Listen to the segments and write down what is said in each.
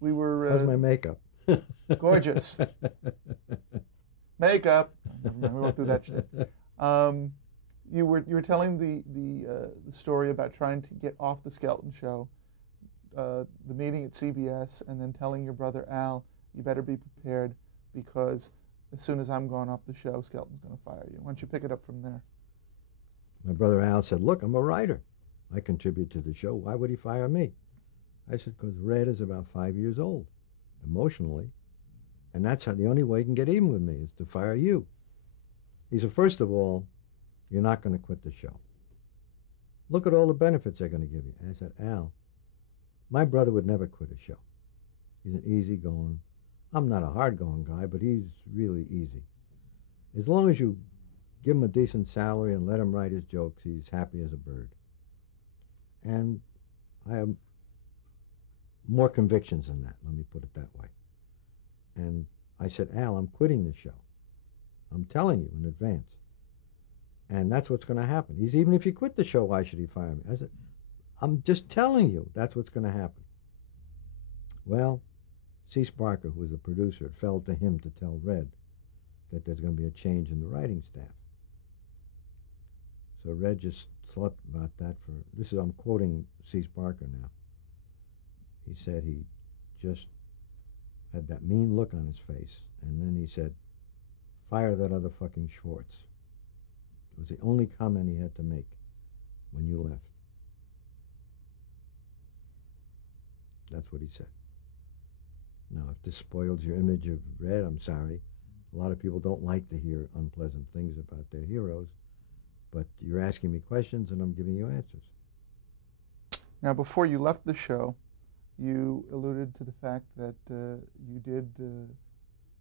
we were... How's my makeup? Gorgeous. Makeup. We won't do that shit. You were telling the story about trying to get off the Skelton show, the meeting at CBS, and then telling your brother Al, you better be prepared because as soon as I'm gone off the show, Skelton's going to fire you. Why don't you pick it up from there? My brother Al said, look, I'm a writer. I contribute to the show. Why would he fire me? I said, because Red is about 5 years old, emotionally. And that's how the only way he can get even with me is to fire you. He said, first of all, you're not going to quit the show. Look at all the benefits they're going to give you. And I said, Al, my brother would never quit a show. He's an easygoing. I'm not a hard-going guy, but he's really easy. As long as you give him a decent salary and let him write his jokes, he's happy as a bird. And I have more convictions than that, let me put it that way. And I said, Al, I'm quitting the show. I'm telling you in advance. And that's what's going to happen. He said, even if you quit the show, why should he fire me? I said, I'm just telling you that's what's going to happen. Well, C. Sparker, who was the producer, it fell to him to tell Red that there's going to be a change in the writing staff. So Red just thought about that for, I'm quoting C. Sparker now. He said he just had that mean look on his face, and then he said, fire that other fucking Schwartz. It was the only comment he had to make when you left. That's what he said. Now, if this spoils your image of Red, I'm sorry. A lot of people don't like to hear unpleasant things about their heroes, but you're asking me questions and I'm giving you answers. Now, before you left the show, you alluded to the fact that you did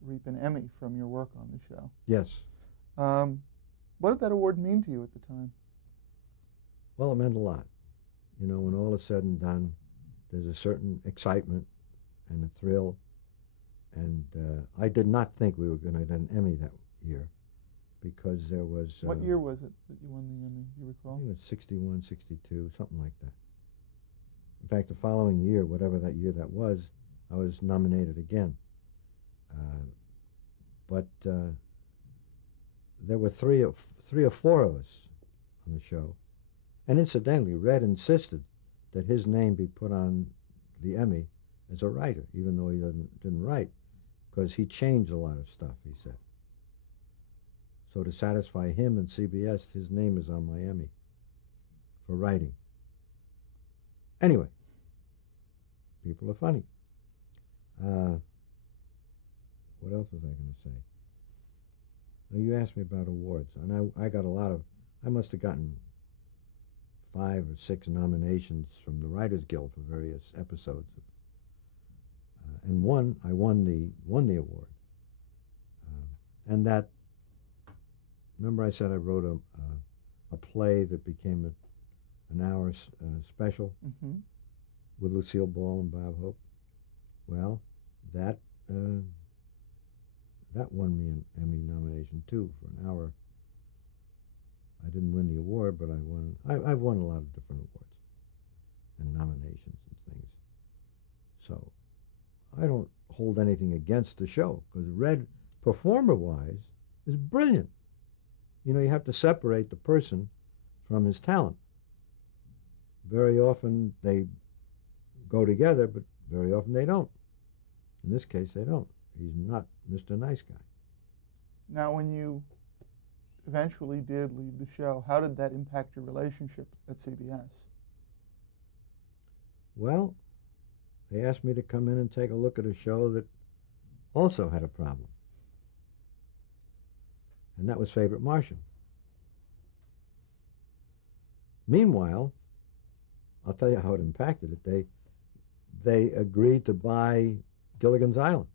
reap an Emmy from your work on the show. Yes. What did that award mean to you at the time? Well, it meant a lot. You know, when all is said and done, there's a certain excitement and a thrill. And I did not think we were going to get an Emmy that year because there was... what year was it that you won the Emmy, do you recall? I think it was 61, 62, something like that. In fact, the following year, whatever that year that was, I was nominated again. But there were three or four of us on the show. And incidentally, Red insisted that his name be put on the Emmy as a writer, even though he didn't write, because he changed a lot of stuff, he said. So to satisfy him and CBS, his name is on my Emmy for writing. Anyway, people are funny. What else was I going to say? Now, you asked me about awards, and I got a lot of, I must have gotten 5 or 6 nominations from the Writers Guild for various episodes. And I won the award. And that, remember I said I wrote a play that became an hour special with Lucille Ball and Bob Hope? Well, that won me an Emmy nomination too for an hour. I didn't win the award, but I've won a lot of different awards and nominations and things. So I don't hold anything against the show because Red, performer-wise, is brilliant. You know, you have to separate the person from his talent. Very often they go together, but very often they don't. In this case, they don't. He's not Mr. Nice Guy. Now, when you eventually did leave the show, how did that impact your relationship at CBS? Well, they asked me to come in and take a look at a show that also had a problem. And that was Favorite Martian. Meanwhile, I'll tell you how it impacted it. They agreed to buy Gilligan's Island,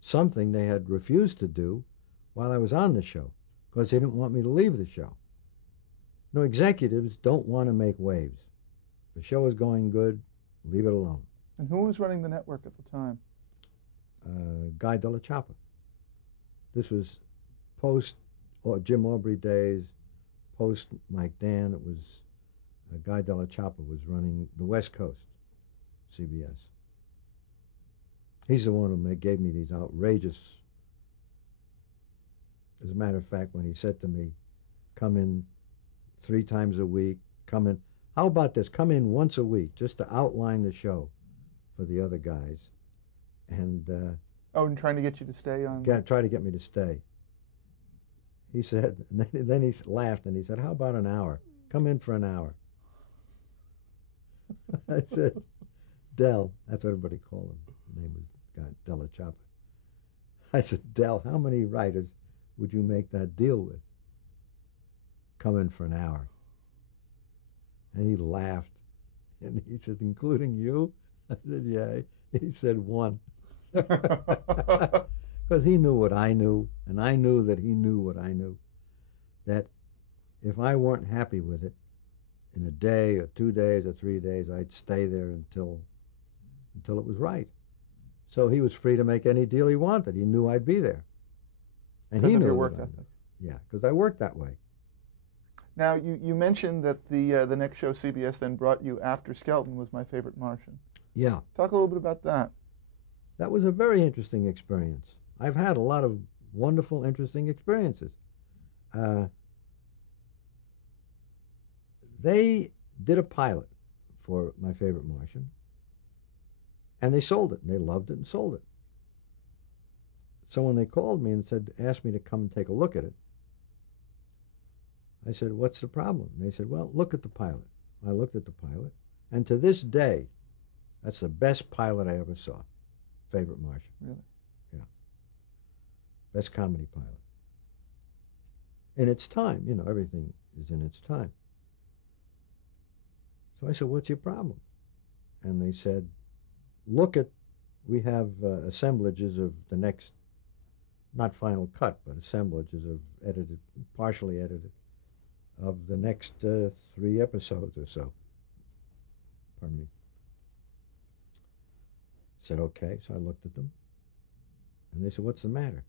something they had refused to do while I was on the show because they didn't want me to leave the show. You know, executives don't want to make waves. If the show is going good, leave it alone. And who was running the network at the time? Guy de la Chapa. This was post Jim Aubrey days, post Mike Dan. It was Guy de la Chapa was running the West Coast, CBS. He's the one who gave me these outrageous. As a matter of fact, when he said to me, come in 3 times a week, come in. How about this? Come in once a week just to outline the show for the other guys. And and trying to get you to stay on. Try to get me to stay. He said, and then he laughed and he said, how about an hour? Come in for an hour. I said, Del, that's what everybody called him. His name was Della Choppa. I said, Del, how many writers would you make that deal with? Come in for an hour. And he laughed. And he said, including you? I said, yeah. He said, 1. Because he knew what I knew, and I knew that he knew what I knew. That if I weren't happy with it, in a day or 2 days or 3 days, I'd stay there until it was right. So he was free to make any deal he wanted. He knew I'd be there. And he knew your work ethic. Yeah, because I worked that way. Now, you mentioned that the next show CBS then brought you after Skelton was My Favorite Martian. Yeah. Talk a little bit about that. That was a very interesting experience. I've had a lot of wonderful, interesting experiences. They did a pilot for My Favorite Martian, and they sold it, and they loved it and sold it. So when they called me and asked me to come and take a look at it, I said, what's the problem? And they said, well, look at the pilot. I looked at the pilot, and to this day, that's the best pilot I ever saw. Favorite Martian. Really? Yeah. Best comedy pilot. In its time, everything is in its time. So I said, what's your problem? And they said, we have assemblages of the next, not final cut, but assemblages of partially edited, of the next 3 episodes or so. Pardon me. I said, okay. So I looked at them. And they said, what's the matter?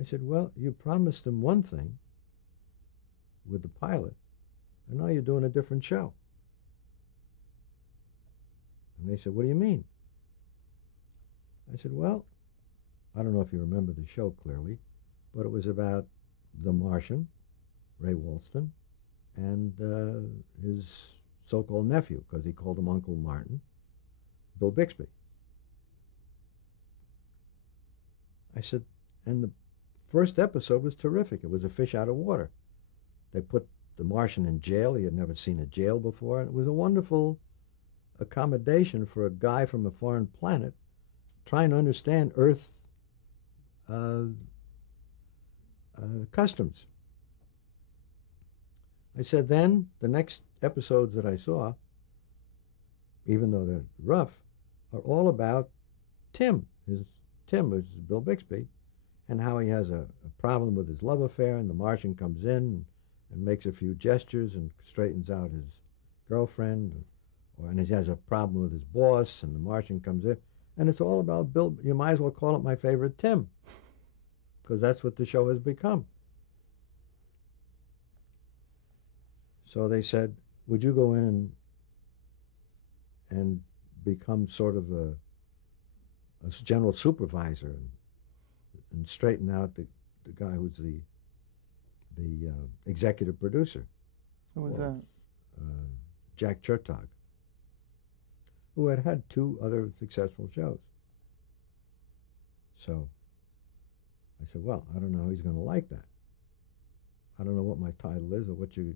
I said, well, you promised them one thing with the pilot, and now you're doing a different show. And they said, what do you mean? I said, well, I don't know if you remember the show clearly, but it was about the Martian, Ray Walston, and his so-called nephew, because he called him Uncle Martin, Bill Bixby. I said, and the first episode was terrific. It was a fish out of water. They put the Martian in jail. He had never seen a jail before, and it was a wonderful accommodation for a guy from a foreign planet trying to understand Earth customs. I said, then the next episodes that I saw, even though they're rough, are all about Tim. Tim is Bill Bixby, and how he has a problem with his love affair, and the Martian comes in and makes a few gestures and straightens out his girlfriend, and he has a problem with his boss, and the Martian comes in, and it's all about Bill. You might as well call it My Favorite Tim, because that's what the show has become. So they said, would you go in and become sort of a general supervisor and straighten out the guy who's the executive producer? Who was that? Jack Chertog, who had 2 other successful shows. So I said, well, I don't know how he's going to like that. I don't know what my title is or what you...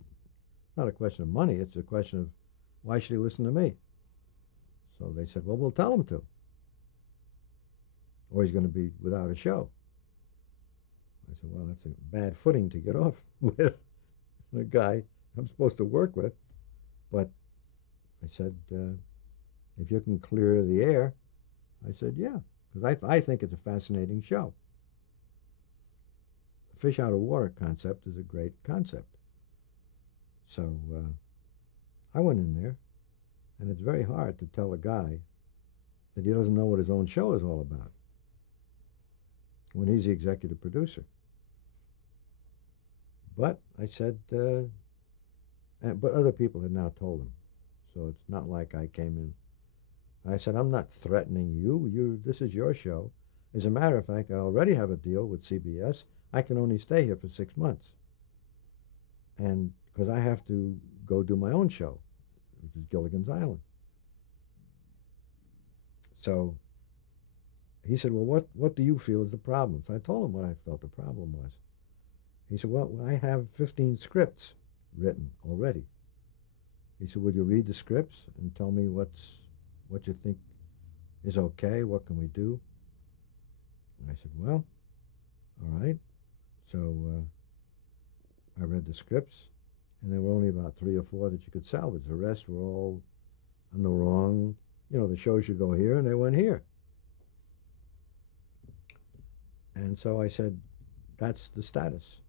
It's not a question of money. It's a question of why should he listen to me? So they said, well, we'll tell him to. Or he's going to be without a show. I said, well, that's a bad footing to get off with a guy I'm supposed to work with. But I said, if you can clear the air, I said, yeah, because I think it's a fascinating show. The fish out of water concept is a great concept. So I went in there, and it's very hard to tell a guy that he doesn't know what his own show is all about when he's the executive producer. But I said, but other people had now told him. So it's not like I came in I said, I'm not threatening you. This is your show. As a matter of fact, I already have a deal with CBS. I can only stay here for 6 months. And because I have to go do my own show, which is Gilligan's Island. So he said, well, what do you feel is the problem? So I told him what I felt the problem was. He said, well, I have 15 scripts written already. He said, would you read the scripts and tell me what you think is okay? What can we do? And I said, well, all right. So I read the scripts, and there were only about 3 or 4 that you could salvage. The rest were all on the wrong, the show should go here, and they went here. And so I said, that's the status.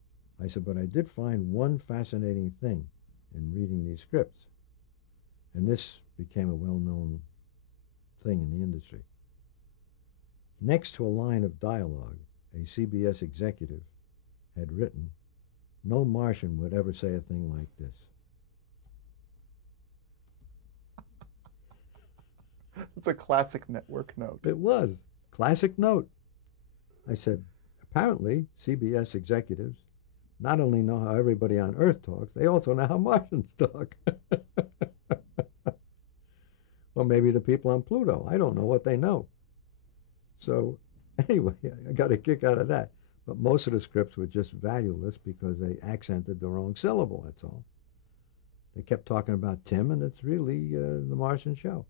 I said, but I did find one fascinating thing in reading these scripts. And this became a well-known thing in the industry. Next to a line of dialogue, a CBS executive had written, no Martian would ever say a thing like this. It's a classic network note. It was. Classic note. I said, apparently CBS executives not only know how everybody on Earth talks, they also know how Martians talk. Or maybe the people on Pluto. I don't know what they know. So anyway, I got a kick out of that. But most of the scripts were just valueless because they accented the wrong syllable, that's all. They kept talking about Tim, and it's really the Martian show.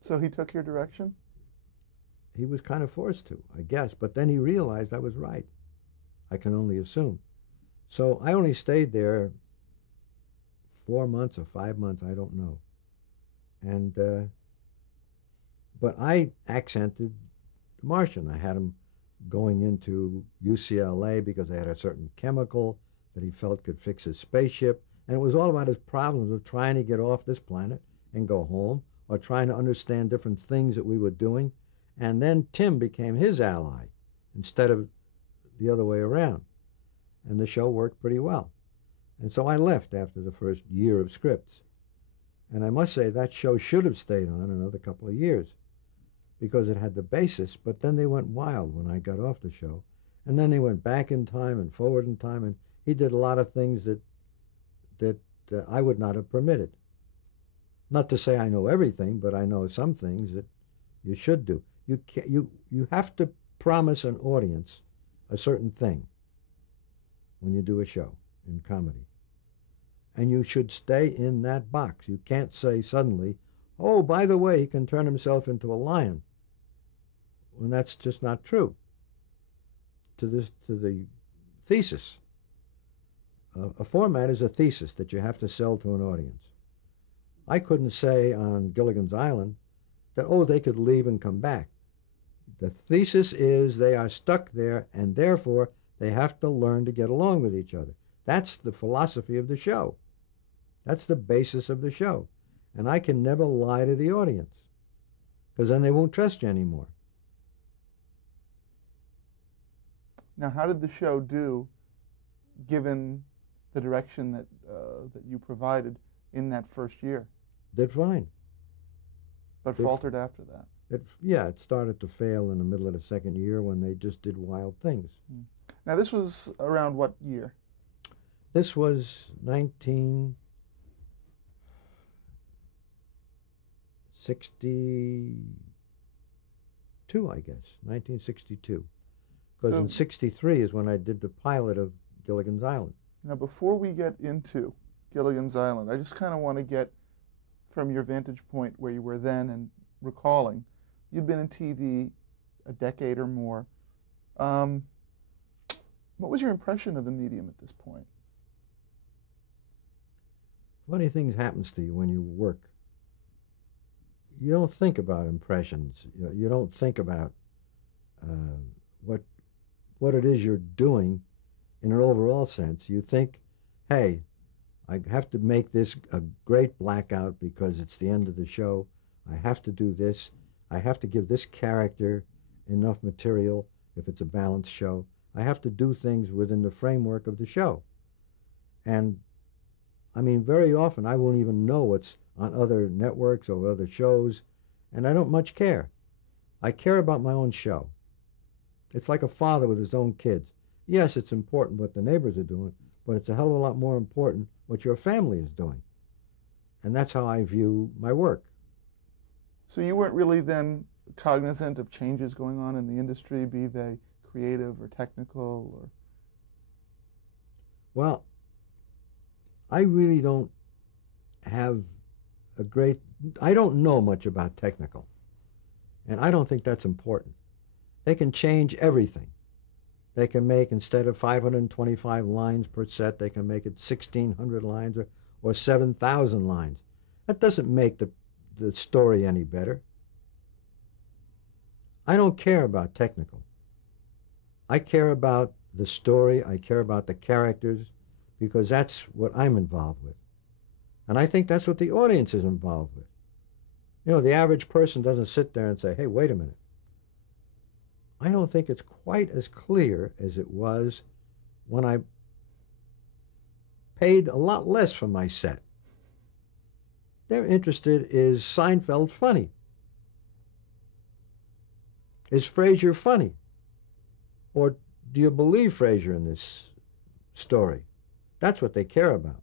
So he took your direction? He was kind of forced to, I guess. But then he realized I was right. I can only assume. So I only stayed there 4 months or 5 months, I don't know. And but I accented the Martian. I had him going into UCLA because they had a certain chemical that he felt could fix his spaceship. And it was all about his problems of trying to get off this planet and go home, or trying to understand different things that we were doing. And then Tim became his ally instead of the other way around. And the show worked pretty well. And so I left after the first year of scripts. And I must say that show should have stayed on another couple of years because it had the basis, but then they went wild when I got off the show. And then they went back in time and forward in time, and he did a lot of things that I would not have permitted. Not to say I know everything, but I know some things that you should do. You have to promise an audience a certain thing when you do a show in comedy. And you should stay in that box. You can't say suddenly, oh, by the way, he can turn himself into a lion. When that's just not true to the thesis. A format is a thesis that you have to sell to an audience. I couldn't say on Gilligan's Island that, oh, they could leave and come back. The thesis is they are stuck there, and therefore they have to learn to get along with each other. That's the philosophy of the show. That's the basis of the show. And I can never lie to the audience, because then they won't trust you anymore. Now, how did the show do, given the direction that you provided in that first year? Did fine. But faltered after that. It started to fail in the middle of the second year when they just did wild things. Now, this was around what year? This was 1962, I guess, 1962. Because in 63 is when I did the pilot of Gilligan's Island. Now, before we get into Gilligan's Island, I just kind of want to get from your vantage point where you were then and recalling. You'd been in TV a decade or more. What was your impression of the medium at this point? Funny things happens to you when you work. You don't think about impressions. You don't think about what it is you're doing in an overall sense. You think, hey, I have to make this a great blackout because it's the end of the show. I have to do this. I have to give this character enough material if it's a balanced show. I have to do things within the framework of the show. And, I mean, very often I won't even know what's on other networks or other shows, and I don't much care. I care about my own show. It's like a father with his own kids. Yes, it's important what the neighbors are doing, but it's a hell of a lot more important what your family is doing. And that's how I view my work. So you weren't really then cognizant of changes going on in the industry, be they creative or technical or? Well, I really don't have I don't know much about technical. And I don't think that's important. They can change everything. They can make, instead of 525 lines per set, they can make it 1,600 lines or 7,000 lines. That doesn't make the story any better. I don't care about technical. I care about the story. I care about the characters, because that's what I'm involved with. And I think that's what the audience is involved with. You know, the average person doesn't sit there and say, hey, wait a minute. I don't think it's quite as clear as it was when I paid a lot less for my set. They're interested, is Seinfeld funny? Is Frasier funny? Or do you believe Frasier in this story? That's what they care about.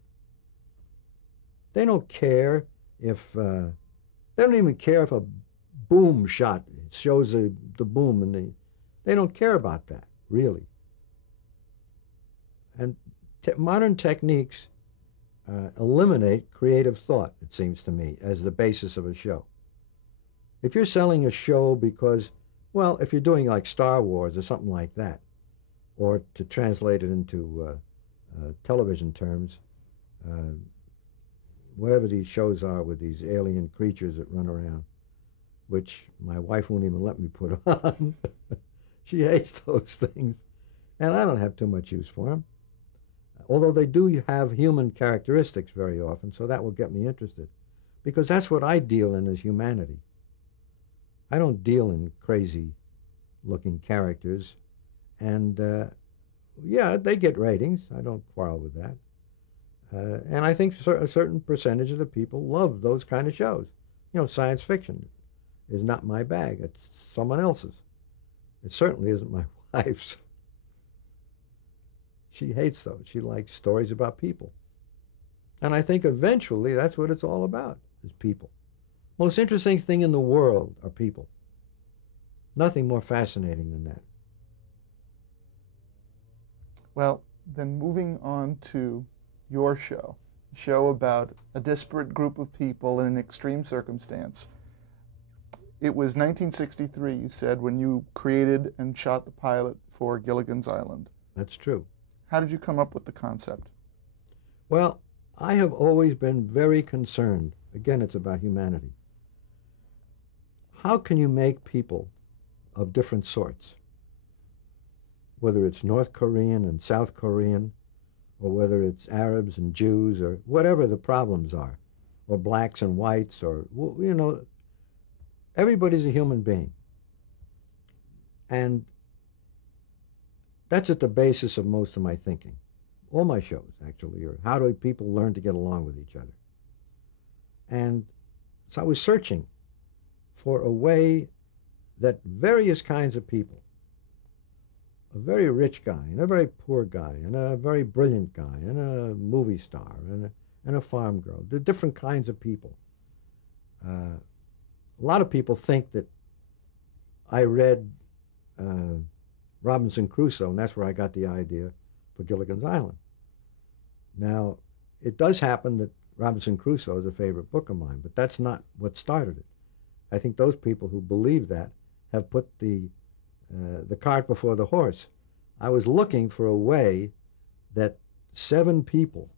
They don't care if, they don't even care if a boom shot shows the boom, and they don't care about that, really. And modern techniques eliminate creative thought, it seems to me, as the basis of a show. If you're selling a show because, well, if you're doing like Star Wars or something like that, or to translate it into television terms, whatever these shows are with these alien creatures that run around, which my wife won't even let me put on. She hates those things, and I don't have too much use for them. Although they do have human characteristics very often, so that will get me interested, because that's what I deal in, as humanity. I don't deal in crazy-looking characters, and yeah, they get ratings. I don't quarrel with that. And I think a certain percentage of the people love those kind of shows. You know, science fiction is not my bag. It's someone else's. It certainly isn't my wife's. She hates those. She likes stories about people. And I think eventually that's what it's all about, is people. Most interesting thing in the world are people. Nothing more fascinating than that. Well, then moving on to your show, a show about a disparate group of people in an extreme circumstance. It was 1963, you said, when you created and shot the pilot for Gilligan's Island. That's true. How did you come up with the concept? Well, I have always been very concerned. Again, it's about humanity. How can you make people of different sorts, whether it's North Korean and South Korean, or whether it's Arabs and Jews, or whatever the problems are, or blacks and whites, or, you know, everybody's a human being. And that's at the basis of most of my thinking. All my shows, actually, are how do people learn to get along with each other? And so I was searching for a way that various kinds of people, a very rich guy and a very poor guy and a very brilliant guy and a movie star and a farm girl, the different kinds of people. A lot of people think that I read Robinson Crusoe, and that's where I got the idea for Gilligan's Island. Now, it does happen that Robinson Crusoe is a favorite book of mine, but that's not what started it. I think those people who believe that have put the cart before the horse. I was looking for a way that 7 people,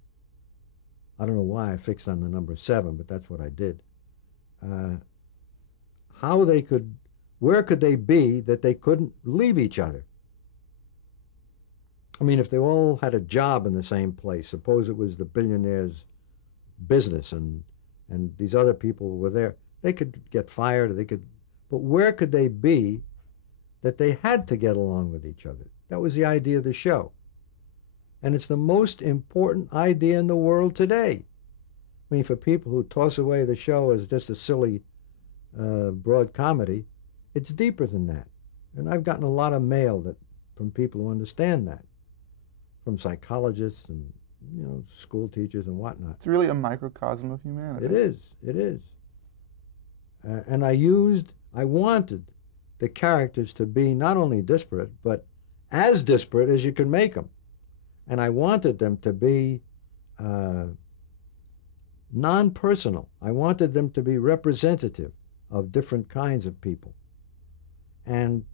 I don't know why I fixed on the number 7, but that's what I did, where could they be that they couldn't leave each other? I mean, if they all had a job in the same place, suppose it was the billionaire's business and these other people were there, they could get fired, but where could they be that they had to get along with each other? That was the idea of the show. And it's the most important idea in the world today. I mean, for people who toss away the show as just a silly broad comedy. It's deeper than that. And I've gotten a lot of mail from people who understand that, from psychologists and school teachers and whatnot. It's really a microcosm of humanity. It is. It is. And I wanted the characters to be not only disparate, but as disparate as you can make them. And I wanted them to be non-personal. I wanted them to be representative of different kinds of people. And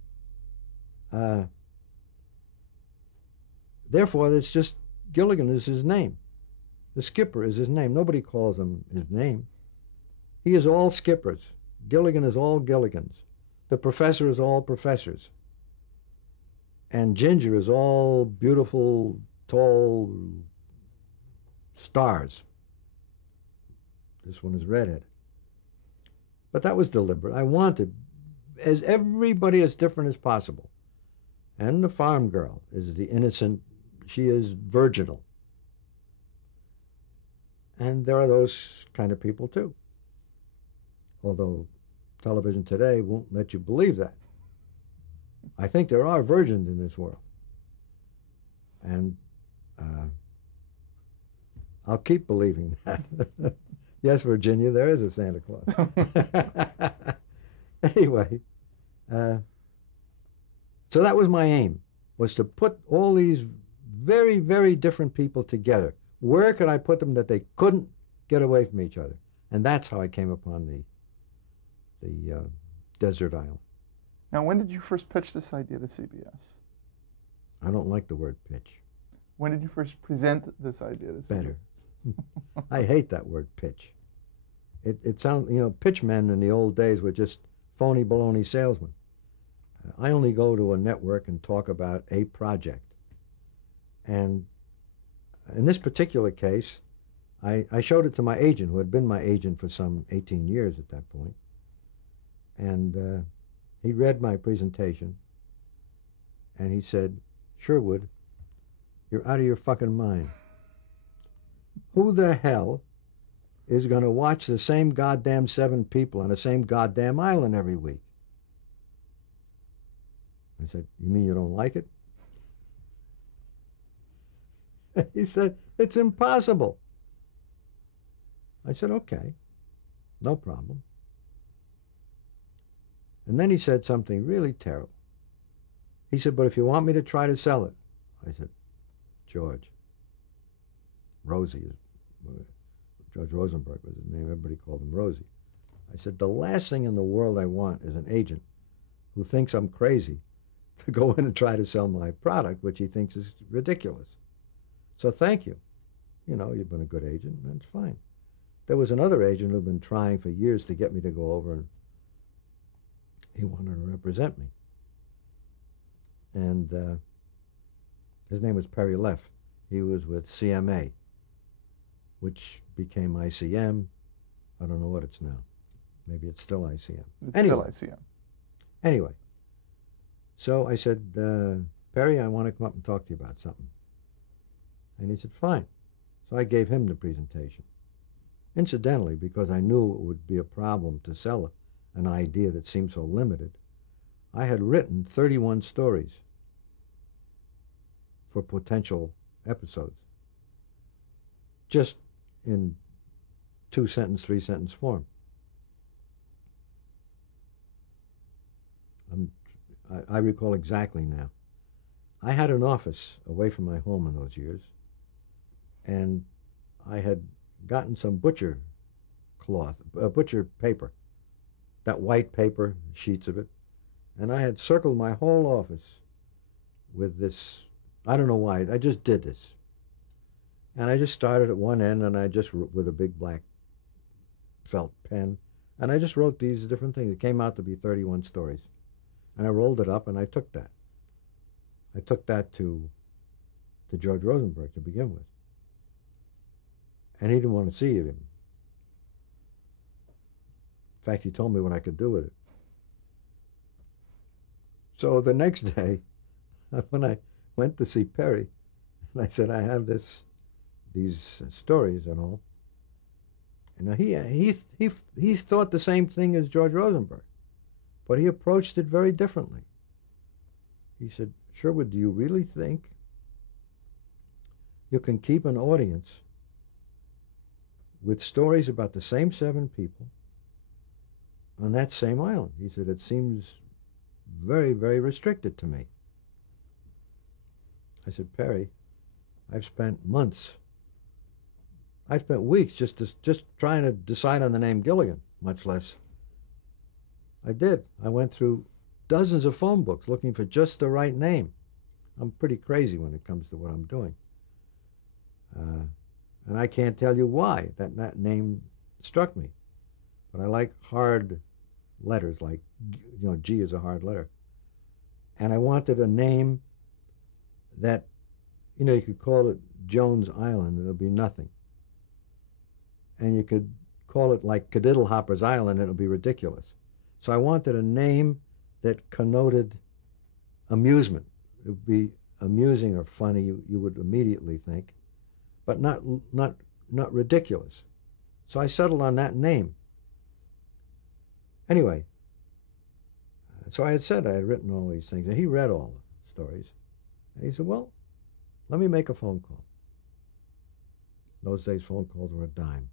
therefore, it's just Gilligan is his name. The skipper is his name. Nobody calls him his name. He is all skippers. Gilligan is all Gilligans. The professor is all professors. And Ginger is all beautiful, tall stars. This one is redhead. But that was deliberate. I wanted as everybody as different as possible. And the farm girl is the innocent, she is virginal. And there are those kind of people too. Although television today won't let you believe that. I think there are virgins in this world. And I'll keep believing that. Yes, Virginia, there is a Santa Claus. Anyway, so that was my aim, was to put all these very, very different people together. Where could I put them that they couldn't get away from each other? And that's how I came upon the desert island. Now, when did you first pitch this idea to CBS? I don't like the word pitch. When did you first present this idea to CBS? Better. I hate that word pitch. It sounds, pitch men in the old days were just phony baloney salesmen. I only go to a network and talk about a project. And in this particular case, I showed it to my agent, who had been my agent for some 18 years at that point. And he read my presentation, and he said, "Sherwood, you're out of your fucking mind. Who the hell is going to watch the same goddamn 7 people on the same goddamn island every week?" I said, "You mean you don't like it?" He said, "It's impossible." I said, "Okay, no problem." And then he said something really terrible. He said, "But if you want me to try to sell it." I said, "George." Rosie, George Rosenberg was his name. Everybody called him Rosie. I said, "The last thing in the world I want is an agent who thinks I'm crazy to go in and try to sell my product, which he thinks is ridiculous. So thank you. You've been a good agent, and that's fine." There was another agent who'd been trying for years to get me to go over, and he wanted to represent me. And his name was Perry Leff. He was with CMA, which became ICM. I don't know what it's now. Maybe it's still ICM. Still ICM. Anyway, so I said, "Perry, I want to come up and talk to you about something." And he said, "Fine." So I gave him the presentation. Incidentally, because I knew it would be a problem to sell an idea that seemed so limited, I had written 31 stories for potential episodes, just in 2-sentence, 3-sentence form. I recall exactly now. I had an office away from my home in those years, and I had gotten some butcher paper, that white paper, sheets of it, and I had circled my whole office with this. I don't know why, I just did this. And I just started at one end, and I just, with a big black felt pen, and I just wrote these different things. It came out to be 31 stories. And I rolled it up, and I took that. I took that to George Rosenberg to begin with. And he didn't want to see it. In fact, he told me what I could do with it. So the next day, when I went to see Perry, and I said, "I have these stories and all." You know, he thought the same thing as George Rosenberg, but he approached it very differently. He said, Sherwood, do you really think you can keep an audience with stories about the same 7 people on that same island? He said, it seems very, very restricted to me. I said, Perry, I've spent weeks just trying to decide on the name Gilligan, much less. I did. I went through dozens of phone books looking for just the right name. I'm pretty crazy when it comes to what I'm doing. And I can't tell you why that name struck me. But I like hard letters, like, you know, G is a hard letter. And I wanted a name that, you know, you could call it Jones Island, and it'll be nothing. And you could call it like Cadiddlehopper's Island, and it'll be ridiculous. So I wanted a name that connoted amusement. It would be amusing or funny, you would immediately think, but not ridiculous. So I settled on that name. Anyway, so I had said I had written all these things, and he read all the stories. And he said, well, let me make a phone call. Those days, phone calls were a dime.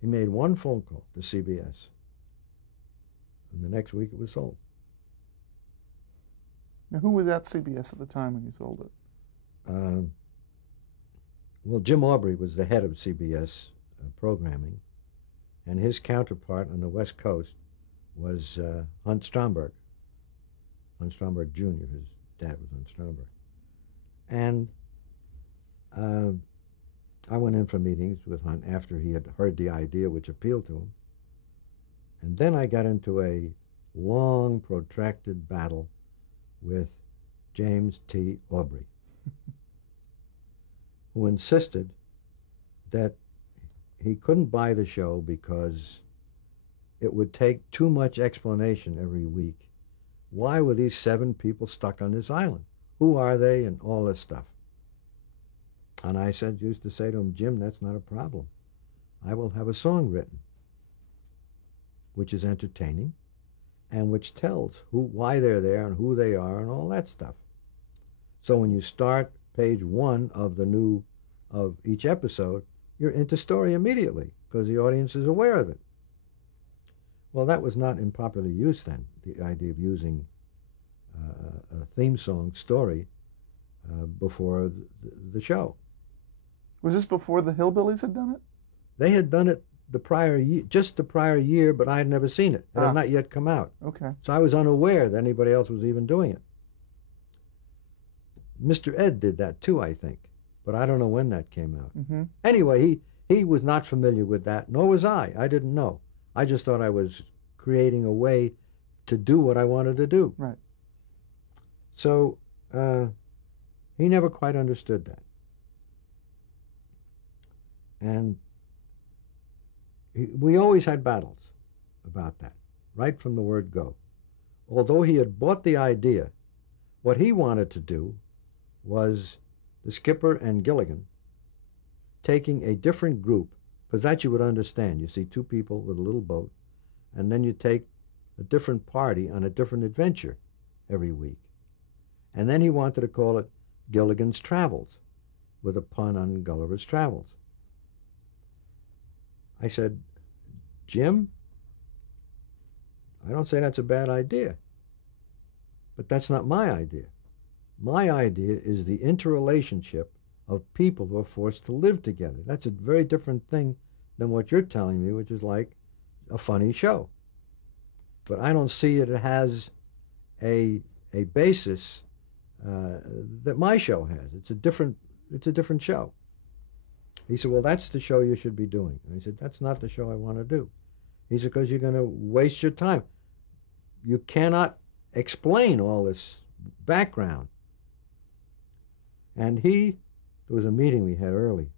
He made one phone call to CBS, and the next week it was sold. Now, who was at CBS at the time when you sold it? Well, Jim Aubrey was the head of CBS programming, and his counterpart on the West Coast was Hunt Stromberg. Hunt Stromberg Jr., his dad was Hunt Stromberg. And I went in for meetings with Hunt after he had heard the idea, which appealed to him. And then I got into a long, protracted battle with James T. Aubrey, who insisted that he couldn't buy the show because it would take too much explanation every week. Why were these 7 people stuck on this island? Who are they? And all this stuff. And I used to say to him, Jim, that's not a problem. I will have a song written which is entertaining and which tells why they're there and who they are and all that stuff. So when you start page 1 of each episode, you're into story immediately because the audience is aware of it. Well, that was not in popular use then, the idea of using a theme song story before the show. Was this before the Hillbillies had done it? They had done it just the prior year, but I had never seen it. It had not yet come out. Okay. So I was unaware that anybody else was even doing it. Mr. Ed did that too, I think, but I don't know when that came out. Mm-hmm. Anyway, he was not familiar with that, nor was I. I didn't know. I just thought I was creating a way to do what I wanted to do. Right. So he never quite understood that. And we always had battles about that, right from the word go. Although he had bought the idea, what he wanted to do was the skipper and Gilligan taking a different group, because that you would understand. You see 2 people with a little boat, and then you take a different party on a different adventure every week. And then he wanted to call it Gilligan's Travels, with a pun on Gulliver's Travels. I said, Jim, I don't say that's a bad idea, but that's not my idea. My idea is the interrelationship of people who are forced to live together. That's a very different thing than what you're telling me, which is like a funny show. But I don't see it has a basis that my show has. It's a different show. He said, well, that's the show you should be doing. And I said, that's not the show I want to do. He said, because you're going to waste your time. You cannot explain all this background. And there was a meeting we had early,